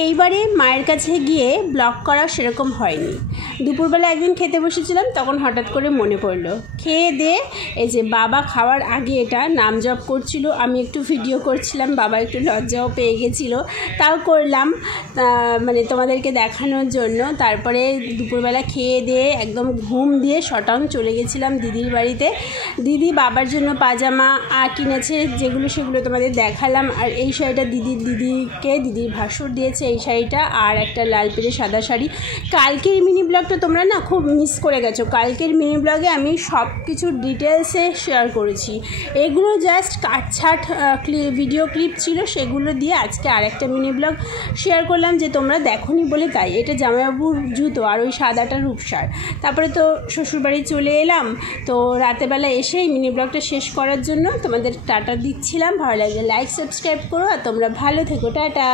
এইবারে মায়ের কাছে গিয়ে ব্লগ করা সেরকম হয়নি। দুপুরবেলা একদিন খেতে বসেছিলাম, তখন হঠাৎ করে মনে পড়লো। খেয়ে দিয়ে এই যে বাবা খাওয়ার আগে এটা নাম জপ করছিল, আমি একটু ভিডিও করছিলাম, বাবা একটু লজ্জাও পেয়ে গেছিলো, তাও করলাম মানে তোমাদেরকে দেখানোর জন্য। তারপরে দুপুরবেলা খেয়ে দিয়ে একদম ঘুম দিয়ে শটাং চলে গেছিলাম দিদির বাড়িতে। দিদি বাবার জন্য পাজামা কিনেছে, সেগুলো তোমাদের দেখালাম। আর এই শাড়িটা দিদির ভাসুর দিয়েছে এই শাড়িটা, আর একটা লাল পেরে সাদা শাড়ি। কালকের মিনি ব্লগটা তোমরা না খুব মিস করে গেছো। কালকের মিনি ব্লগে আমি সব কিছু ডিটেলসে শেয়ার করেছি, এগুলো জাস্ট কাটছাট ভিডিও ক্লিপ ছিল, সেগুলো দিয়ে আজকে আরেকটা মিনি ব্লগ শেয়ার করলাম যে তোমরা দেখোনি বলে তাই। এটা জামাইবাবুর জুতো আর ওই সাদাটা রূপসার। তারপরে তো শ্বশুরবাড়ি চলে এলাম, তো রাতেরবেলা এসেই মিনি ব্লগটা শেষ করার জন্য তোমাদের টাটা দিচ্ছিলাম। ভালো লাগলে লাইক সাবস্ক্রাইব করো, আর তোমরা ভালো থেকো, টাটা।